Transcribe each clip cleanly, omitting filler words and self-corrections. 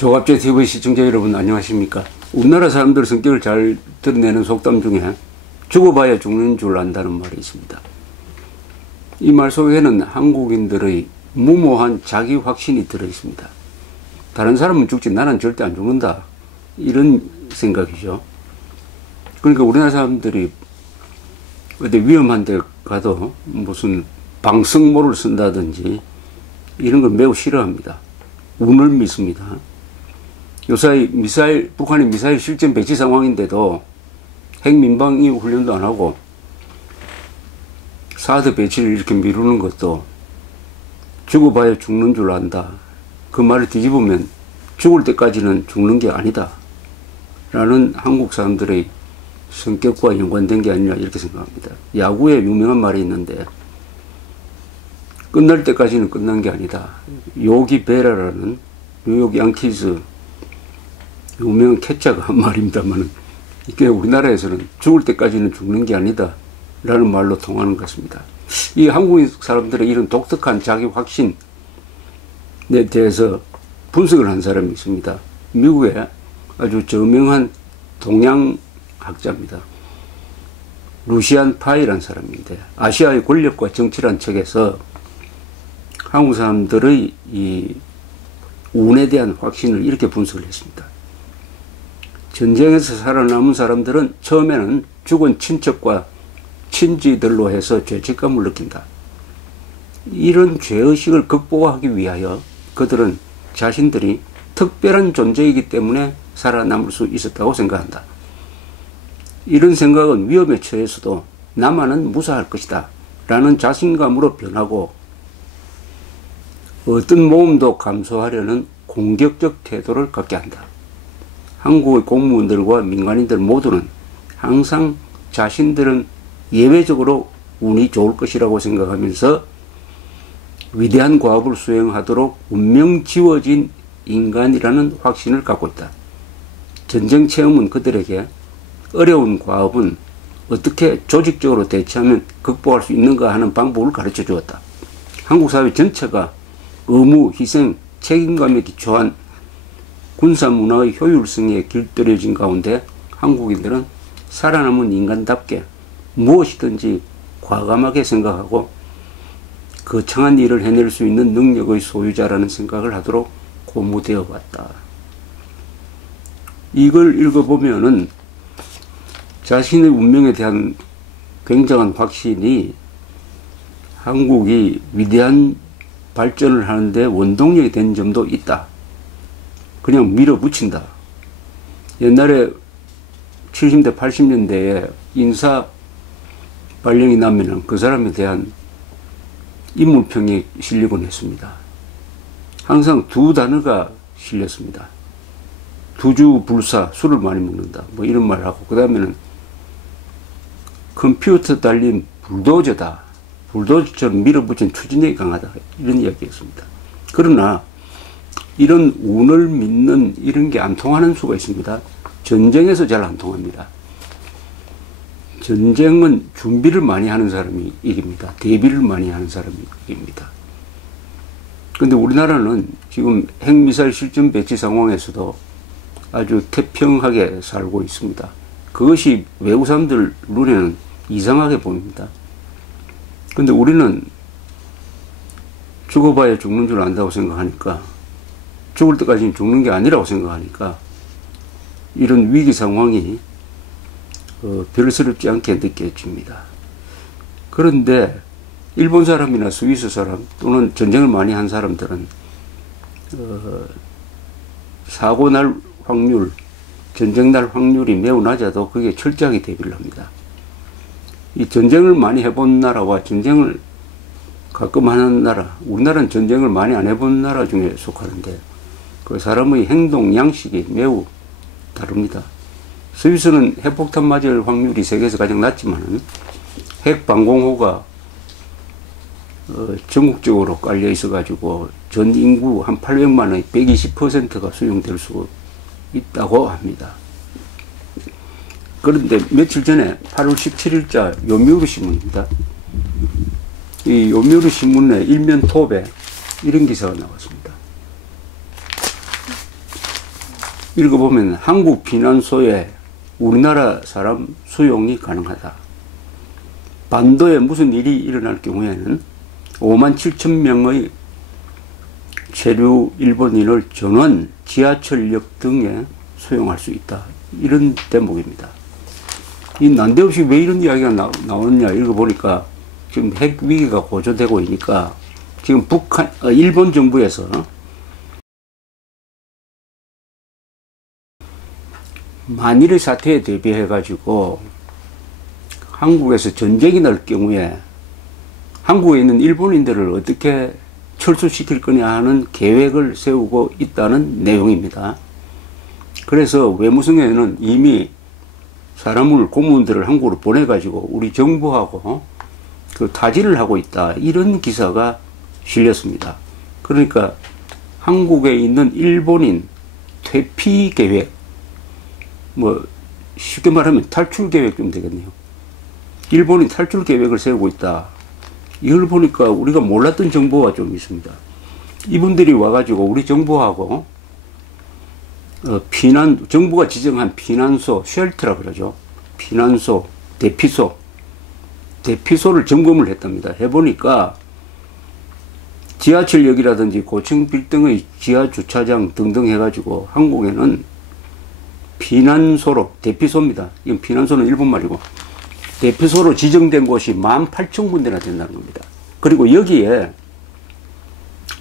조갑제 TV 시청자 여러분 안녕하십니까. 우리나라 사람들 성격을 잘 드러내는 속담 중에 죽어봐야 죽는 줄 안다는 말이 있습니다. 이 말 속에는 한국인들의 무모한 자기 확신이 들어있습니다. 다른 사람은 죽지 나는 절대 안 죽는다, 이런 생각이죠. 그러니까 우리나라 사람들이 어디 위험한 데 가도 무슨 방석모를 쓴다든지 이런 걸 매우 싫어합니다. 운을 믿습니다. 요새 북한의 미사일 실전 배치 상황인데도 핵민방위 훈련도 안 하고 사드 배치를 이렇게 미루는 것도 죽어봐야 죽는 줄 안다, 그 말을 뒤집으면 죽을 때까지는 죽는 게 아니다 라는 한국 사람들의 성격과 연관된 게 아니라 이렇게 생각합니다. 야구에 유명한 말이 있는데 끝날 때까지는 끝난 게 아니다. 요기 베라라는 뉴욕 양키즈 유명한 캐쳐가 한 말입니다만, 이게 우리나라에서는 죽을 때까지는 죽는 게 아니다 라는 말로 통하는 것 같습니다. 이 한국 사람들의 이런 독특한 자기 확신에 대해서 분석을 한 사람이 있습니다. 미국의 아주 저명한 동양학자입니다. 루시안 파이라는 사람인데, 아시아의 권력과 정치라는 책에서 한국 사람들의 이 운에 대한 확신을 이렇게 분석을 했습니다. 전쟁에서 살아남은 사람들은 처음에는 죽은 친척과 친지들로 해서 죄책감을 느낀다. 이런 죄의식을 극복하기 위하여 그들은 자신들이 특별한 존재이기 때문에 살아남을 수 있었다고 생각한다. 이런 생각은 위험에 처해서도 나만은 무사할 것이다 라는 자신감으로 변하고, 어떤 모험도 감수하려는 공격적 태도를 갖게 한다. 한국의 공무원들과 민간인들 모두는 항상 자신들은 예외적으로 운이 좋을 것이라고 생각하면서 위대한 과업을 수행하도록 운명 지워진 인간이라는 확신을 갖고 있다. 전쟁 체험은 그들에게 어려운 과업은 어떻게 조직적으로 대처하면 극복할 수 있는가 하는 방법을 가르쳐 주었다. 한국 사회 전체가 의무, 희생, 책임감에 기초한 군사문화의 효율성에 길들여진 가운데 한국인들은 살아남은 인간답게 무엇이든지 과감하게 생각하고 거창한 일을 해낼 수 있는 능력의 소유자라는 생각을 하도록 고무되어 왔다. 이걸 읽어보면은 자신의 운명에 대한 굉장한 확신이 한국이 위대한 발전을 하는데 원동력이 된 점도 있다. 그냥 밀어붙인다. 옛날에 70대 80년대에 인사 발령이 나면은 그 사람에 대한 인물평이 실리곤 했습니다. 항상 두 단어가 실렸습니다. 두주불사, 술을 많이 먹는다, 뭐 이런 말을 하고, 그 다음에는 컴퓨터 달린 불도저다, 불도저처럼 밀어붙인 추진력이 강하다, 이런 이야기였습니다. 그러나 이런 운을 믿는 이런 게 안 통하는 수가 있습니다. 전쟁에서 잘 안 통합니다. 전쟁은 준비를 많이 하는 사람이 이깁니다. 대비를 많이 하는 사람이 이깁니다. 그런데 우리나라는 지금 핵미사일 실전 배치 상황에서도 아주 태평하게 살고 있습니다. 그것이 외국 사람들 눈에는 이상하게 보입니다. 그런데 우리는 죽어봐야 죽는 줄 안다고 생각하니까, 죽을 때까지는 죽는 게 아니라고 생각하니까 이런 위기 상황이 별스럽지 않게 느껴집니다. 그런데 일본 사람이나 스위스 사람 또는 전쟁을 많이 한 사람들은 사고 날 확률, 전쟁 날 확률이 매우 낮아도 그게 철저하게 대비를 합니다. 이 전쟁을 많이 해본 나라와 전쟁을 가끔 하는 나라, 우리나라는 전쟁을 많이 안 해본 나라 중에 속하는데 그 사람의 행동 양식이 매우 다릅니다. 스위스는 핵폭탄 맞을 확률이 세계에서 가장 낮지만 핵방공호가 전국적으로 깔려 있어 가지고 전 인구 한 800만의 120%가 수용될 수 있다고 합니다. 그런데 며칠 전에 8월 17일자 요미우리 신문입니다. 이 요미우리 신문의 일면 톱에 이런 기사가 나왔습니다. 읽어보면 한국 피난소에 우리나라 사람 수용이 가능하다. 반도에 무슨 일이 일어날 경우에는 5만 7천 명의 체류 일본인을 전원 지하철역 등에 수용할 수 있다. 이런 대목입니다. 이 난데없이 왜 이런 이야기가 나오느냐 읽어보니까 지금 핵 위기가 고조되고 있으니까 지금 일본 정부에서 만일의 사태에 대비해 가지고 한국에서 전쟁이 날 경우에 한국에 있는 일본인들을 어떻게 철수시킬 거냐 하는 계획을 세우고 있다는 내용입니다. 그래서 외무성에는 이미 사람을 공무원들을 한국으로 보내가지고 우리 정부하고 그 타진을 하고 있다. 이런 기사가 실렸습니다. 그러니까 한국에 있는 일본인 퇴피 계획, 뭐 쉽게 말하면 탈출 계획 좀 되겠네요. 일본인 탈출 계획을 세우고 있다. 이걸 보니까 우리가 몰랐던 정보가 좀 있습니다. 이분들이 와가지고 우리 정부하고 정부가 지정한 피난소, 쉘터라 그러죠. 피난소, 대피소를 점검을 했답니다. 해보니까 지하철역이라든지 고층 빌딩의 지하 주차장 등등 해가지고 한국에는 피난소로, 대피소입니다. 이건 피난소는 일본말이고, 대피소로 지정된 곳이 18,000군데나 된다는 겁니다. 그리고 여기에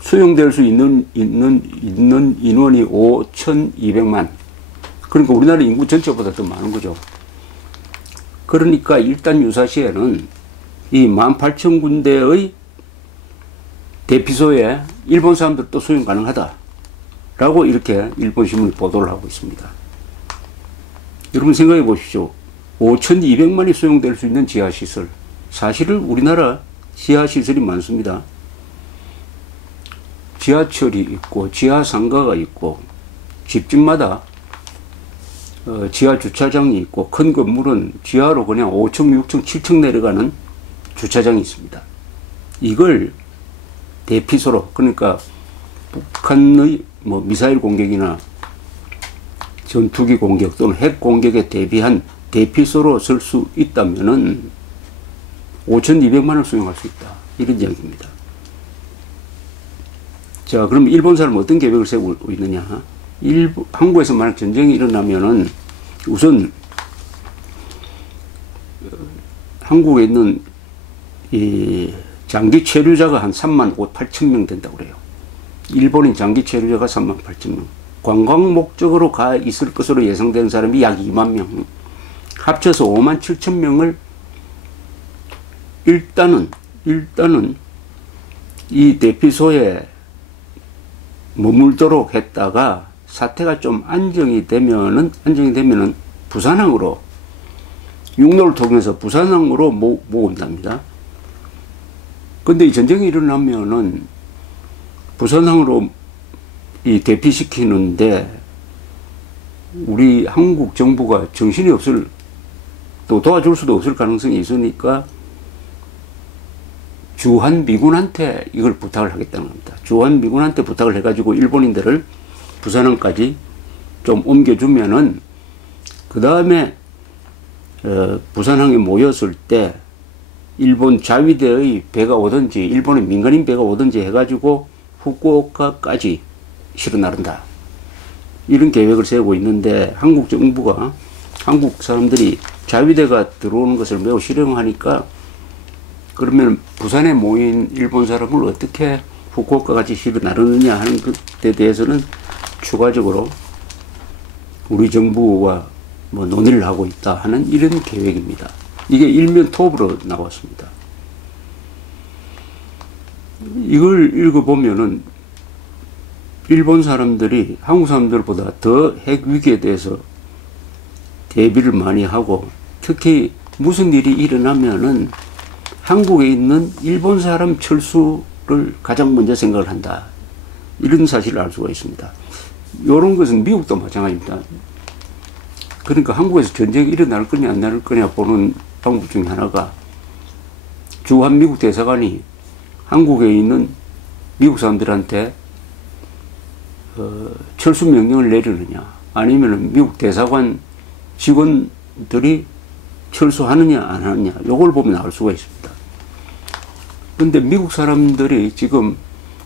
수용될 수 있는 인원이 5,200만. 그러니까 우리나라 인구 전체보다 더 많은 거죠. 그러니까 일단 유사시에는 이 18,000군데의 대피소에 일본 사람들도 수용 가능하다. 라고 이렇게 일본 신문이 보도를 하고 있습니다. 여러분 생각해 보십시오. 5,200만이 수용될 수 있는 지하시설. 사실은 우리나라 지하시설이 많습니다. 지하철이 있고 지하상가가 있고 집집마다 지하 주차장이 있고 큰 건물은 지하로 그냥 5층, 6층, 7층 내려가는 주차장이 있습니다. 이걸 대피소로, 그러니까 북한의 뭐 미사일 공격이나 전투기 공격 또는 핵 공격에 대비한 대피소로 쓸 수 있다면은 5,200만을 수용할 수 있다. 이런 이야기입니다. 자, 그럼 일본 사람은 어떤 계획을 세우고 있느냐? 한국에서 만약 전쟁이 일어나면은 우선 한국에 있는 이 장기 체류자가 한 3만 8천 명 된다고 그래요. 일본인 장기 체류자가 3만 8천 명. 관광 목적으로 가 있을 것으로 예상되는 사람이 약 2만 명. 합쳐서 5만 7천 명을 일단은 이 대피소에 머물도록 했다가 사태가 좀 안정이 되면은 부산항으로 육로를 통해서 부산항으로 모은답니다. 근데 이 전쟁이 일어나면은 부산항으로 이 대피시키는데 우리 한국 정부가 정신이 없을, 또 도와줄 수도 없을 가능성이 있으니까 주한미군한테 이걸 부탁을 하겠다는 겁니다. 주한미군한테 부탁을 해가지고 일본인들을 부산항까지 좀 옮겨주면은 그 다음에 부산항에 모였을 때 일본 자위대의 배가 오든지 일본의 민간인 배가 오든지 해가지고 후쿠오카까지 실어 나른다. 이런 계획을 세우고 있는데 한국 정부가 한국 사람들이 자위대가 들어오는 것을 매우 싫어하니까 그러면 부산에 모인 일본 사람을 어떻게 후쿠오카까지 실어 나르느냐 하는 것에 대해서는 추가적으로 우리 정부와 뭐 논의를 하고 있다 하는 이런 계획입니다. 이게 일면 톱으로 나왔습니다. 이걸 읽어보면은 일본 사람들이 한국 사람들보다 더 핵 위기에 대해서 대비를 많이 하고 특히 무슨 일이 일어나면은 한국에 있는 일본 사람 철수를 가장 먼저 생각을 한다. 이런 사실을 알 수가 있습니다. 이런 것은 미국도 마찬가지입니다. 그러니까 한국에서 전쟁이 일어날 거냐 안 날 거냐 보는 방법 중에 하나가 주한미국 대사관이 한국에 있는 미국 사람들한테 철수 명령을 내리느냐 아니면 미국 대사관 직원들이 철수하느냐 안 하느냐 요걸 보면 알 수가 있습니다. 그런데 미국 사람들이 지금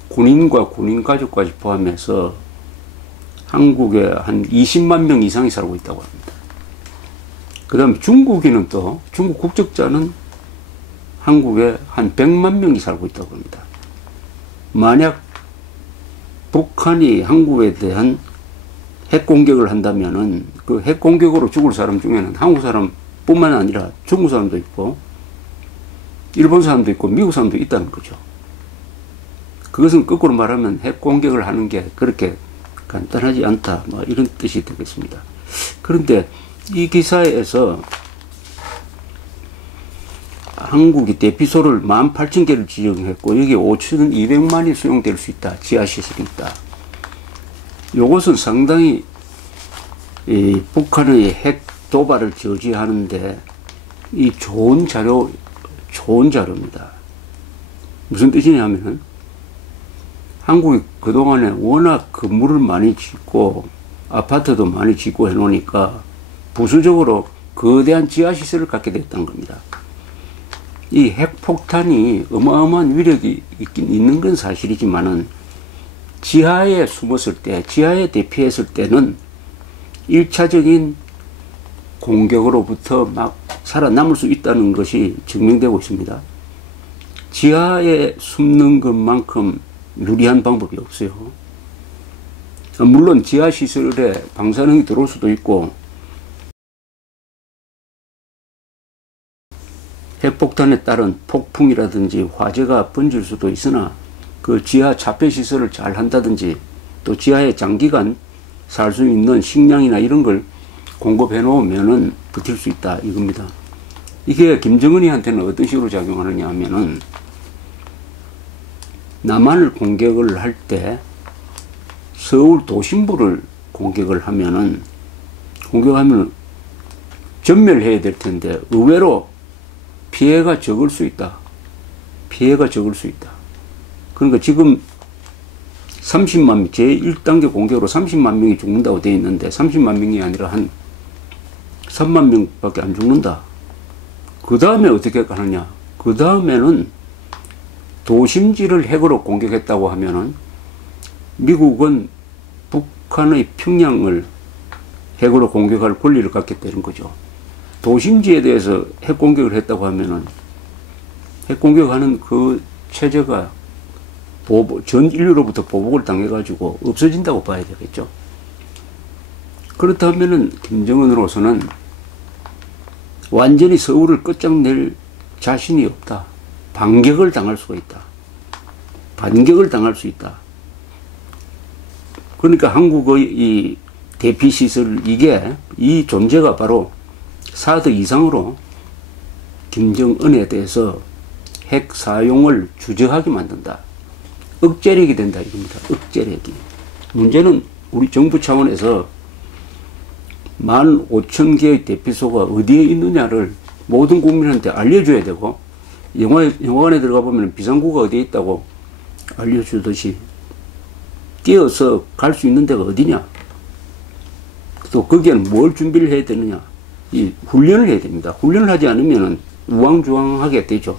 군인과 군인 가족까지 포함해서 한국에 한 20만 명 이상이 살고 있다고 합니다. 그 다음에 중국인은 또 중국 국적자는 한국에 한 100만 명이 살고 있다고 합니다. 만약 북한이 한국에 대한 핵 공격을 한다면은 그 핵 공격으로 죽을 사람 중에는 한국 사람뿐만 아니라 중국 사람도 있고 일본 사람도 있고 미국 사람도 있다는 거죠. 그것은 거꾸로 말하면 핵 공격을 하는 게 그렇게 간단하지 않다, 뭐 이런 뜻이 되겠습니다. 그런데 이 기사에서 한국이 대피소를 18,000개를 지정했고 여기에 5,200만이 수용될 수 있다. 지하시설이 있다. 이것은 상당히 북한의 핵 도발을 저지하는데 이 좋은 자료입니다. 무슨 뜻이냐면은 한국이 그동안에 워낙 건물을 많이 짓고 아파트도 많이 짓고 해놓으니까 부수적으로 거대한 지하시설을 갖게 됐다는 겁니다. 이 핵폭탄이 어마어마한 위력이 있긴 있는 건 사실이지만은 지하에 숨었을 때, 지하에 대피했을 때는 1차적인 공격으로부터 막 살아남을 수 있다는 것이 증명되고 있습니다. 지하에 숨는 것만큼 유리한 방법이 없어요. 물론 지하시설에 방사능이 들어올 수도 있고 핵폭탄에 따른 폭풍이라든지 화재가 번질 수도 있으나 그 지하 자폐시설을 잘 한다든지 또 지하에 장기간 살 수 있는 식량이나 이런 걸 공급해 놓으면은 버틸 수 있다 이겁니다. 이게 김정은이한테는 어떤 식으로 작용하느냐 하면은 남한을 공격을 할 때 서울 도심부를 공격을 하면은 전멸해야 될 텐데 의외로 피해가 적을 수 있다. 그러니까 지금 30만, 제1단계 공격으로 30만 명이 죽는다고 되어 있는데 30만 명이 아니라 한 3만 명밖에 안 죽는다. 그 다음에 어떻게 하느냐. 그 다음에는 도심지를 핵으로 공격했다고 하면은 미국은 북한의 평양을 핵으로 공격할 권리를 갖게 되는 거죠. 도심지에 대해서 핵 공격을 했다고 하면은 핵 공격하는 그 체제가 전 인류로부터 보복을 당해가지고 없어진다고 봐야 되겠죠. 그렇다면은 김정은으로서는 완전히 서울을 끝장낼 자신이 없다. 반격을 당할 수가 있다. 반격을 당할 수 있다. 그러니까 한국의 이 대피시설 이 존재가 바로 사드 이상으로 김정은에 대해서 핵 사용을 주저하게 만든다. 억제력이 된다 이겁니다. 억제력이. 문제는 우리 정부 차원에서 15,000개의 대피소가 어디에 있느냐를 모든 국민한테 알려줘야 되고 영화관에 들어가 보면 비상구가 어디에 있다고 알려주듯이 뛰어서 갈 수 있는 데가 어디냐. 또 거기에는 뭘 준비를 해야 되느냐. 이 훈련을 해야 됩니다. 훈련을 하지 않으면 우왕좌왕하게 되죠.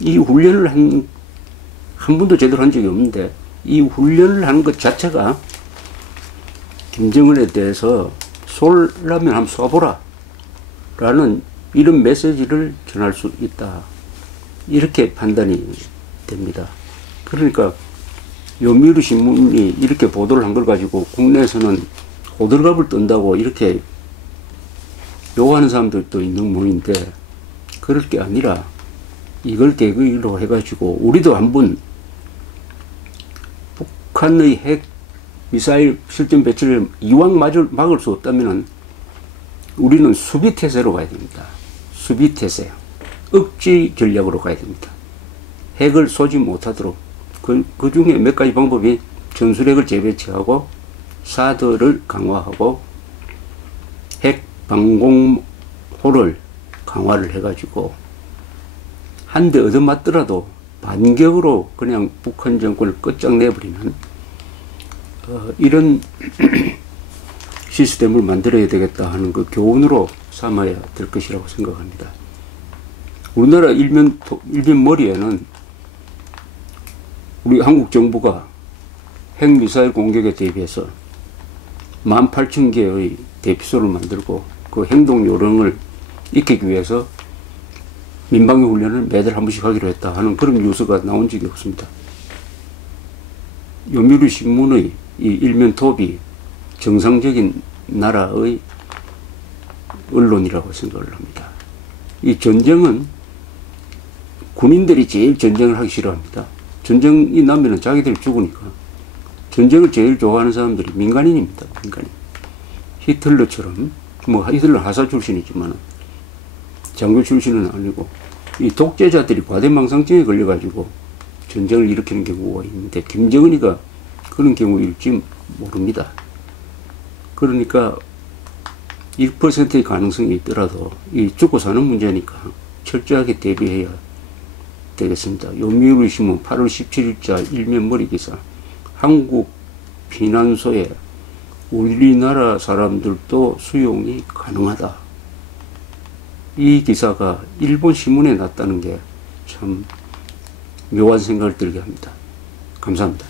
이 훈련을 한 번도 제대로 한 적이 없는데 이 훈련을 하는 것 자체가 김정은에 대해서 쏠라면 한번 쏴보라 라는 이런 메시지를 전할 수 있다. 이렇게 판단이 됩니다. 그러니까 요미우리 신문이 이렇게 보도를 한 걸 가지고 국내에서는 호들갑을 떤다고 이렇게 욕하는 사람들도 있는 모인데 그럴 게 아니라 이걸 계기로 해가지고 우리도 한번 북한의 핵 미사일 실전 배치를 이왕 막을 수 없다면 우리는 수비태세로 가야 됩니다. 수비태세. 억지 전략으로 가야 됩니다. 핵을 쏘지 못하도록. 그 중에 몇 가지 방법이 전술핵을 재배치하고 사드를 강화하고 핵 방공호를 강화를 해가지고 한 대 얻어맞더라도 반격으로 그냥 북한 정권을 끝장내버리는 이런 시스템을 만들어야 되겠다 하는 그 교훈으로 삼아야 될 것이라고 생각합니다. 우리나라 일면 머리에는 우리 한국 정부가 핵미사일 공격에 대비해서 18,000개의 대피소를 만들고 그 행동 요령을 익히기 위해서 민방위 훈련을 매달 한 번씩 하기로 했다 하는 그런 뉴스가 나온 적이 없습니다. 요미우리 신문의 이 일면 톱이 정상적인 나라의 언론이라고 생각을 합니다. 이 전쟁은 군인들이 제일 전쟁을 하기 싫어합니다. 전쟁이 나면은 자기들이 죽으니까. 전쟁을 제일 좋아하는 사람들이 민간인입니다. 민간인. 히틀러처럼, 뭐 히틀러 하사 출신이지만 장교 출신은 아니고 이 독재자들이 과대망상증에 걸려가지고 전쟁을 일으키는 경우가 있는데 김정은이가 그런 경우일지 모릅니다. 그러니까 1%의 가능성이 있더라도 이 죽고 사는 문제니까 철저하게 대비해야 되겠습니다. 요미우리 신문 8월 17일자 일면 머리 기사. 한국 피난소에 우리나라 사람들도 수용이 가능하다. 이 기사가 일본 신문에 났다는 게 참 묘한 생각을 들게 합니다. 감사합니다.